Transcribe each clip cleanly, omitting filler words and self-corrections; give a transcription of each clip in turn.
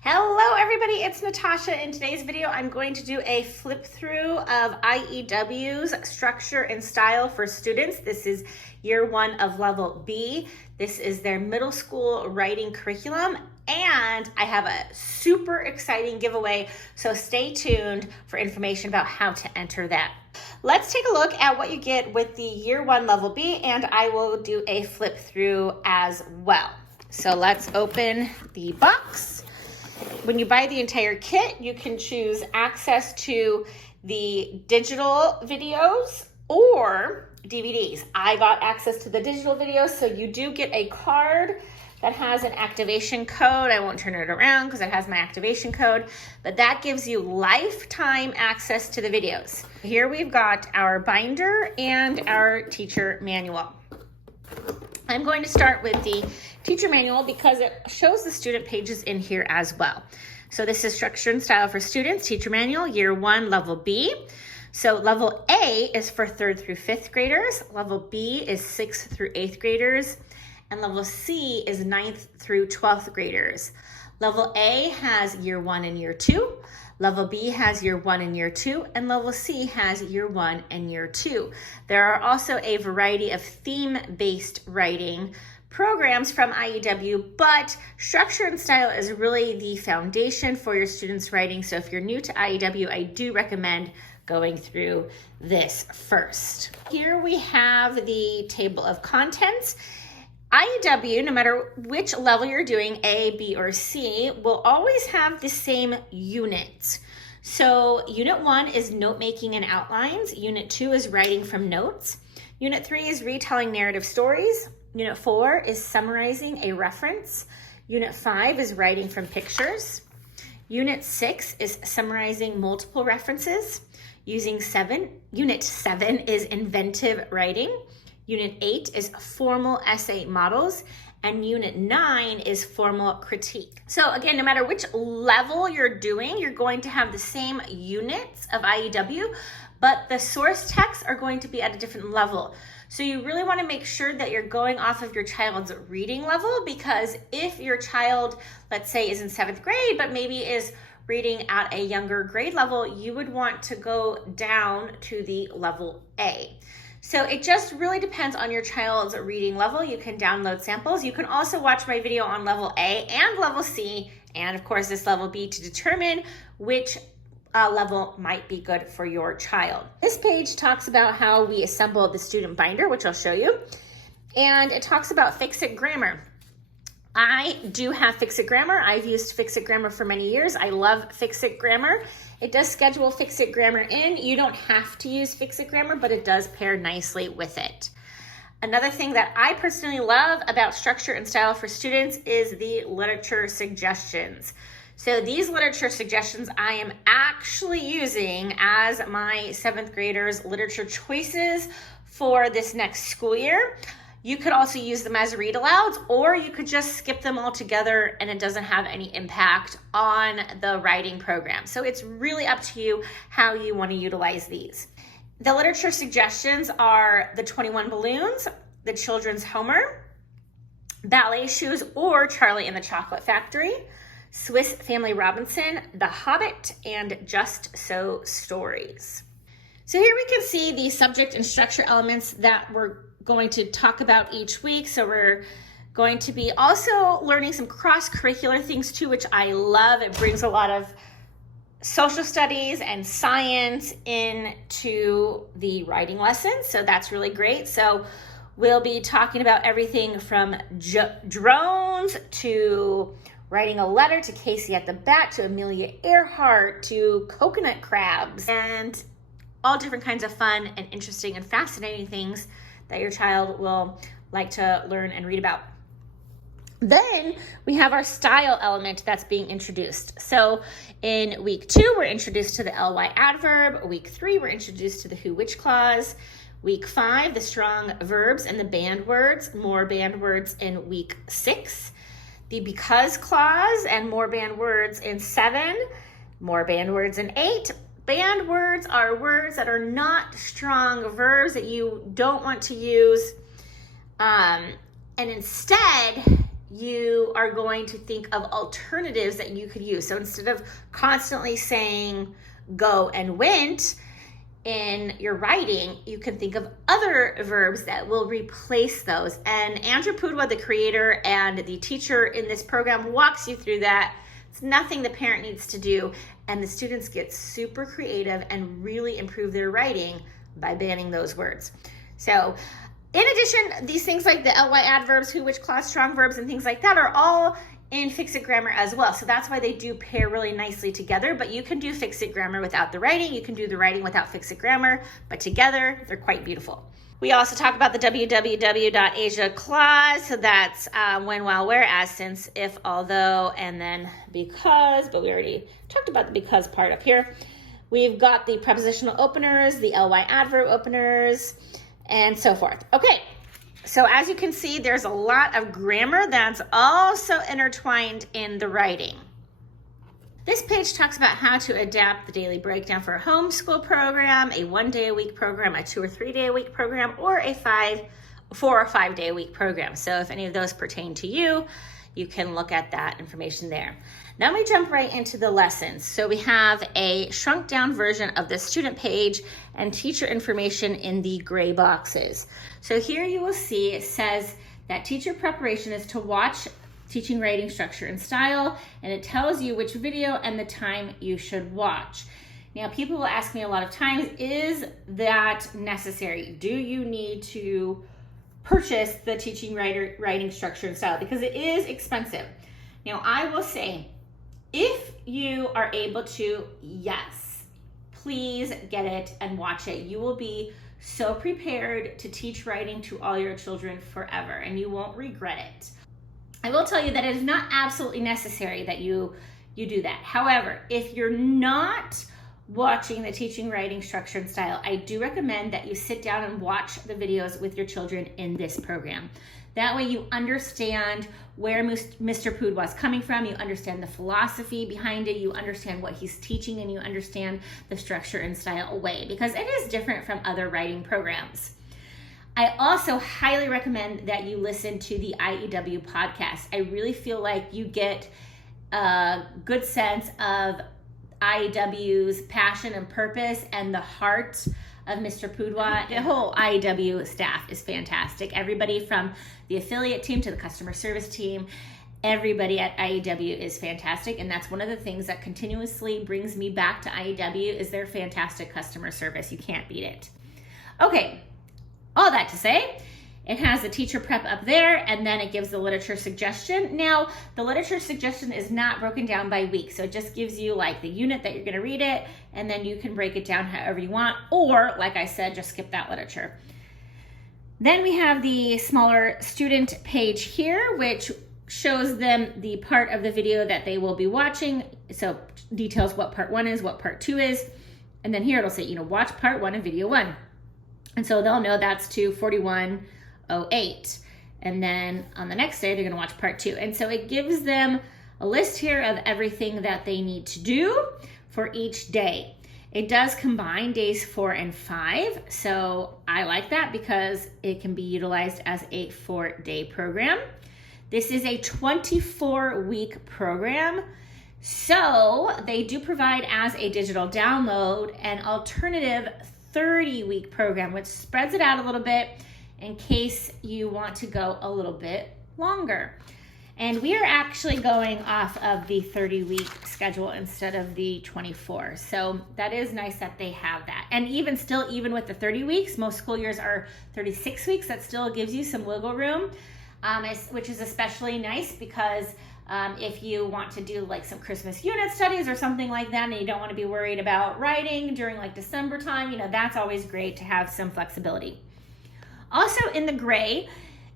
Hello everybody, it's Natasha. In today's video, I'm going to do a flip through of IEW's Structure and Style for Students. This is year 1 of level B. This is their middle school writing curriculum, and I have a super exciting giveaway, so stay tuned for information about how to enter that. Let's take a look at what you get with the year 1 level B, and I will do a flip through as well. So let's open the box. When you buy the entire kit, you can choose access to the digital videos or DVDs. I got access to the digital videos, so you do get a card that has an activation code. I won't turn it around because it has my activation code, but that gives you lifetime access to the videos. Here we've got our binder and our teacher manual. I'm going to start with the teacher manual because it shows the student pages in here as well. So this is Structure and Style for Students, teacher manual, year 1, level B. So level A is for 3rd through 5th graders, level B is 6th through 8th graders, and level C is 9th through 12th graders. Level A has year 1 and year 2, level B has year 1 and year 2, and level C has year 1 and year 2. There are also a variety of theme-based writing programs from IEW, but Structure and Style is really the foundation for your students' writing. So if you're new to IEW, I do recommend going through this first. Here we have the table of contents. IEW, no matter which level you're doing, A, B, or C, will always have the same units. So Unit 1 is note making and outlines. Unit 2 is writing from notes. Unit 3 is retelling narrative stories. Unit 4 is summarizing a reference. Unit 5 is writing from pictures. Unit 6 is summarizing multiple references. Unit 7 is inventive writing. Unit 8 is formal essay models, and Unit 9 is formal critique. So again, no matter which level you're doing, you're going to have the same units of IEW, but the source texts are going to be at a different level. So you really want to make sure that you're going off of your child's reading level, because if your child, let's say, is in 7th grade, but maybe is reading at a younger grade level, you would want to go down to the level A. So it just really depends on your child's reading level. You can download samples. You can also watch my video on level A and level C, and of course this level B, to determine which level might be good for your child. This page talks about how we assemble the student binder, which I'll show you. And it talks about Fix-It Grammar. I do have Fix-It Grammar. I've used Fix-It Grammar for many years. I love Fix-It Grammar. It does schedule Fix-It Grammar in. You don't have to use Fix-It Grammar, but it does pair nicely with it. Another thing that I personally love about Structure and Style for Students is the literature suggestions. So these literature suggestions I am actually using as my 7th graders' literature choices for this next school year. You could also use them as read alouds, or you could just skip them all together and it doesn't have any impact on the writing program. So it's really up to you how you want to utilize these. The literature suggestions are The 21 Balloons, The Children's Homer, Ballet Shoes or Charlie and the Chocolate Factory, Swiss Family Robinson, The Hobbit, and Just So Stories. So here we can see the subject and structure elements that we're going to talk about each week. So we're going to be also learning some cross-curricular things too, which I love. It brings a lot of social studies and science into the writing lessons. So that's really great. So we'll be talking about everything from drones to writing a letter to Casey at the Bat, to Amelia Earhart, to coconut crabs, and all different kinds of fun and interesting and fascinating things that your child will like to learn and read about. Then we have our style element that's being introduced. So in week 2, we're introduced to the ly adverb. Week 3, we're introduced to the who, which clause. Week 5, the strong verbs and the band words, more band words in week 6. The because clause and more band words in 7, more band words in 8. Band words are words that are not strong verbs that you don't want to use. And instead, you are going to think of alternatives that you could use. So instead of constantly saying go and went in your writing, you can think of other verbs that will replace those. And Andrew Pudwa, the creator and the teacher in this program, walks you through that. It's nothing the parent needs to do, and the students get super creative and really improve their writing by banning those words. So in addition, these things like the ly adverbs, who, which, clause, strong verbs, and things like that are all in Fix-It Grammar as well. So that's why they do pair really nicely together, but you can do Fix-It Grammar without the writing. You can do the writing without Fix-It Grammar, but together they're quite beautiful. We also talk about the www.asia clause. So that's when, while, where, as, since, if, although, and then because, but we already talked about the because part up here. We've got the prepositional openers, the ly adverb openers, and so forth. Okay, so as you can see, there's a lot of grammar that's also intertwined in the writing. This page talks about how to adapt the daily breakdown for a homeschool program, a 1-day-a-week program, a 2 or 3 day a week program, or a 4 or 5 day a week program. So if any of those pertain to you, you can look at that information there. Now we jump right into the lessons. So we have a shrunk down version of the student page and teacher information in the gray boxes. So here you will see it says that teacher preparation is to watch teaching writing structure and style, and it tells you which video and the time you should watch. Now people will ask me a lot of times, is that necessary? Do you need to purchase the teaching writing structure and style? Because it is expensive. Now I will say, if you are able to, yes, please get it and watch it. You will be so prepared to teach writing to all your children forever, and you won't regret it. I will tell you that it is not absolutely necessary that you do that. However, if you're not watching the teaching writing structure and style, I do recommend that you sit down and watch the videos with your children in this program. That way you understand where Mr. Pudwa is coming from, you understand the philosophy behind it, you understand what he's teaching, and you understand the structure and style way, because it is different from other writing programs. I also highly recommend that you listen to the IEW podcast. I really feel like you get a good sense of IEW's passion and purpose and the heart of Mr. Pudwa. The whole IEW staff is fantastic. Everybody from the affiliate team to the customer service team, everybody at IEW is fantastic. And that's one of the things that continuously brings me back to IEW is their fantastic customer service. You can't beat it. Okay. All that to say, it has the teacher prep up there, and then it gives the literature suggestion. Now, the literature suggestion is not broken down by week, so it just gives you like the unit that you're going to read it, and then you can break it down however you want, or like I said, just skip that literature. Then we have the smaller student page here, which shows them the part of the video that they will be watching. So details what part 1 is, what part 2 is, and then here it'll say, watch part 1 of video 1. And so they'll know that's to 4108. And then on the next day, they're going to watch part 2. And so it gives them a list here of everything that they need to do for each day. It does combine days 4 and 5. So I like that because it can be utilized as a 4-day program. This is a 24-week program. So they do provide as a digital download an alternative 30-week program, which spreads it out a little bit in case you want to go a little bit longer. And we are actually going off of the 30-week schedule instead of the 24. So that is nice that they have that. And even with the 30 weeks, most school years are 36 weeks. That still gives you some wiggle room, which is especially nice because if you want to do like some Christmas unit studies or something like that, and you don't want to be worried about writing during like December time, that's always great to have some flexibility. Also in the gray,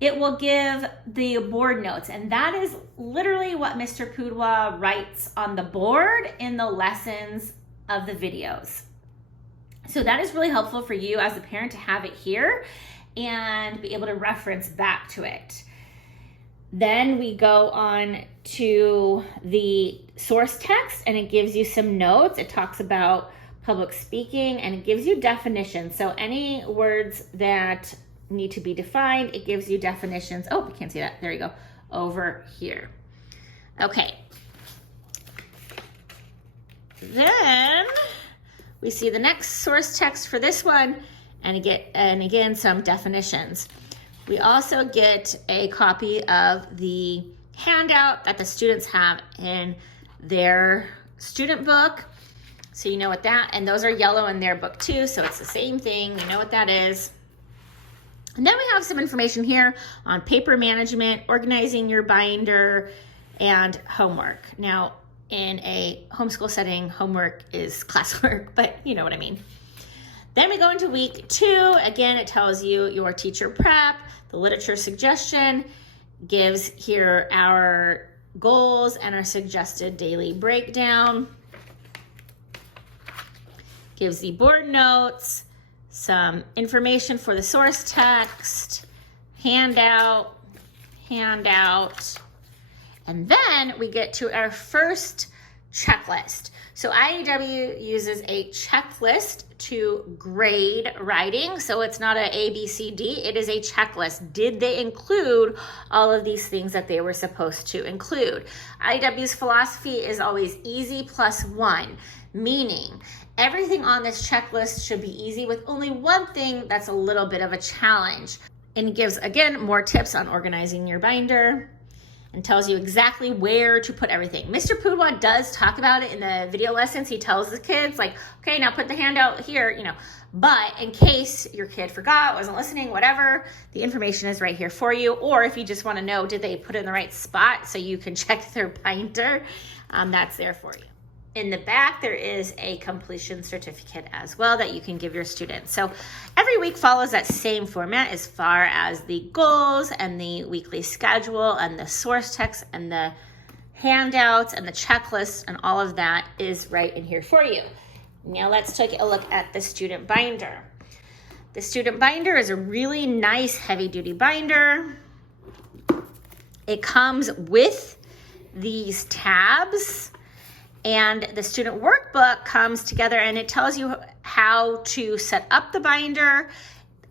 it will give the board notes, and that is literally what Mr. Pudwa writes on the board in the lessons of the videos. So that is really helpful for you as a parent to have it here and be able to reference back to it. Then we go on to the source text, and it gives you some notes. It talks about public speaking, and it gives you definitions. So any words that need to be defined, it gives you definitions. Oh, I can't see that. There you go. over here. Okay. Then we see the next source text for this one, and again some definitions. We also get a copy of the handout that the students have in their student book. So you know what that, and those are yellow in their book too, so it's the same thing, you know what that is. And then we have some information here on paper management, organizing your binder, and homework. Now, in a homeschool setting, homework is classwork, but you know what I mean. Then we go into week 2. Again, it tells you your teacher prep, the literature suggestion, gives here our goals and our suggested daily breakdown, gives the board notes, some information for the source text, handout, and then we get to our first checklist. So IEW uses a checklist to grade writing. So it's not a B, C, D, it is a checklist. Did they include all of these things that they were supposed to include? IEW's philosophy is always easy plus 1, meaning everything on this checklist should be easy with only one thing that's a little bit of a challenge. And it gives, again, more tips on organizing your binder and tells you exactly where to put everything. Mr. Pudwa does talk about it in the video lessons. He tells the kids, like, okay, now put the handout here, you know. But in case your kid forgot, wasn't listening, whatever, the information is right here for you. Or if you just want to know, did they put it in the right spot so you can check their binder, that's there for you. In the back, there is a completion certificate as well that you can give your students. So every week follows that same format as far as the goals and the weekly schedule and the source text and the handouts and the checklist, and all of that is right in here for you. Now let's take a look at the student binder. The student binder is a really nice heavy-duty binder. It comes with these tabs, and the student workbook comes together and it tells you how to set up the binder.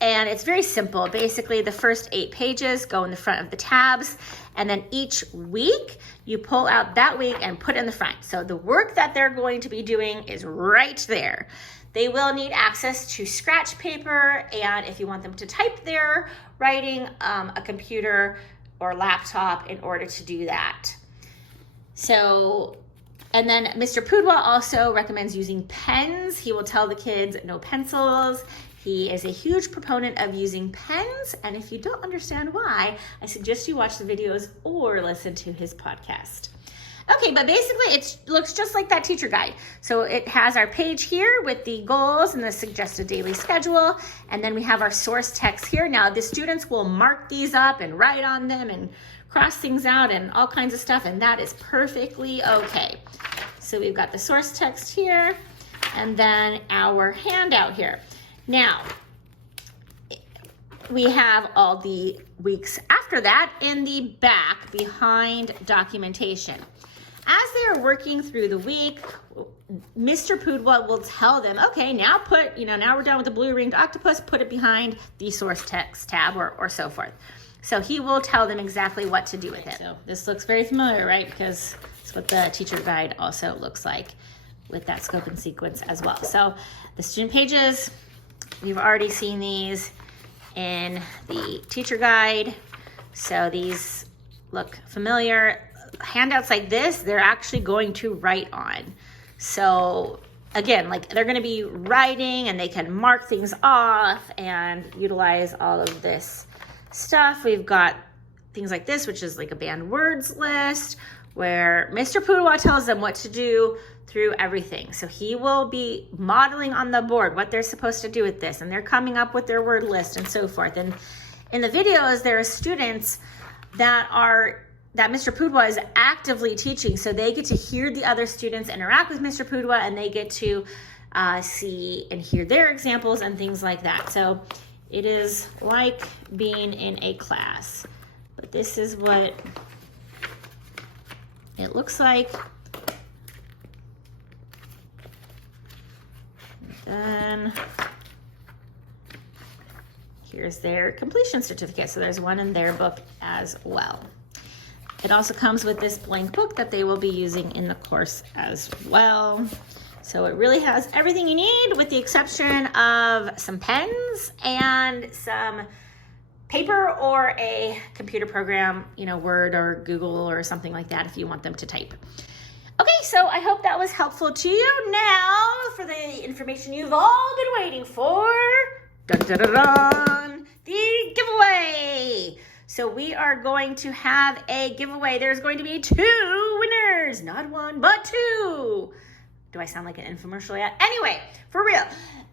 And it's very simple. Basically, the first 8 pages go in the front of the tabs, and then each week you pull out that week and put it in the front. So the work that they're going to be doing is right there. They will need access to scratch paper, and if you want them to type their writing, a computer or laptop in order to do that. So, and then Mr. Pudwa also recommends using pens. He will tell the kids no pencils. He is a huge proponent of using pens, and if you don't understand why, I suggest you watch the videos or listen to his podcast. Okay, but basically it looks just like that teacher guide. So it has our page here with the goals and the suggested daily schedule, and then we have our source text here. Now the students will mark these up and write on them and cross things out and all kinds of stuff, and that is perfectly okay. So we've got the source text here, and then our handout here. Now, we have all the weeks after that in the back behind documentation. As they are working through the week, Mr. Pudwa will tell them, okay, now now we're done with the blue ringed octopus, put it behind the source text tab or so forth. So he will tell them exactly what to do with it. So this looks very familiar, right? Because it's what the teacher guide also looks like with that scope and sequence as well. So the student pages, we've already seen these in the teacher guide. So these look familiar. Handouts like this, they're actually going to write on. So again, like they're going to be writing and they can mark things off and utilize all of this stuff. We've got things like this, which is like a banned words list where Mr. Pudwa tells them what to do through everything. So he will be modeling on the board what they're supposed to do with this, and they're coming up with their word list and so forth. And in the videos, there are students that Mr. Pudwa is actively teaching, so they get to hear the other students interact with Mr. Pudwa, and they get to see and hear their examples and things like that. So it is like being in a class, but this is what it looks like. And then here's their completion certificate. So there's one in their book as well. It also comes with this blank book that they will be using in the course as well. So it really has everything you need with the exception of some pens and some paper or a computer program, you know, Word or Google or something like that if you want them to type. Okay, so I hope that was helpful to you. Now for the information you've all been waiting for. Dun, dun, dun, dun, the giveaway. So we are going to have a giveaway. There's going to be 2 winners, not 1, but 2. Do I sound like an infomercial yet? Anyway, for real,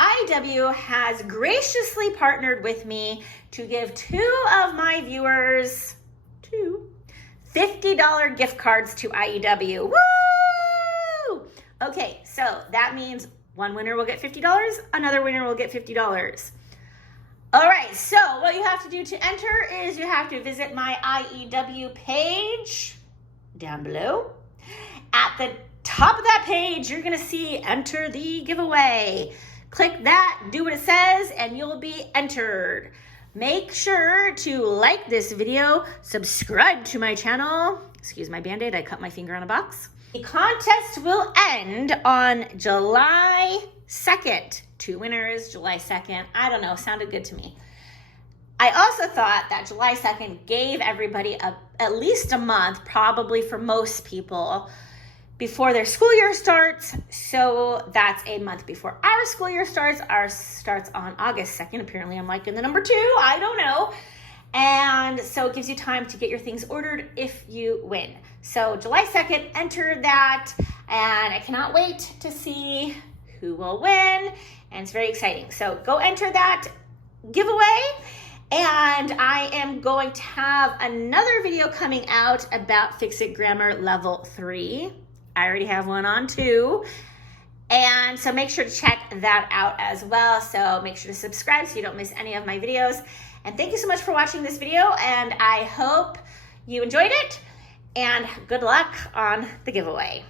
IEW has graciously partnered with me to give 2 of my viewers $50 gift cards to IEW. Woo! Okay, so that means one winner will get $50, another winner will get $50. All right, so what you have to do to enter is you have to visit my IEW page down below. At the top of that page, you're gonna see enter the giveaway. Click that, do what it says, and you'll be entered. Make sure to like this video, subscribe to my channel. Excuse my Band-Aid, I cut my finger on a box. The contest will end on July 2nd. 2 winners, July 2nd. I don't know, sounded good to me. I also thought that July 2nd gave everybody at least a month, probably for most people, before their school year starts. So that's a month before our school year starts. Ours starts on August 2nd. Apparently I'm liking the number 2, I don't know. And so it gives you time to get your things ordered if you win. So July 2nd, enter that. And I cannot wait to see who will win. And it's very exciting. So go enter that giveaway. And I am going to have another video coming out about Fix-It Grammar Level 3. I already have one on 2. And so make sure to check that out as well. So make sure to subscribe so you don't miss any of my videos. And thank you so much for watching this video. And I hope you enjoyed it. And good luck on the giveaway.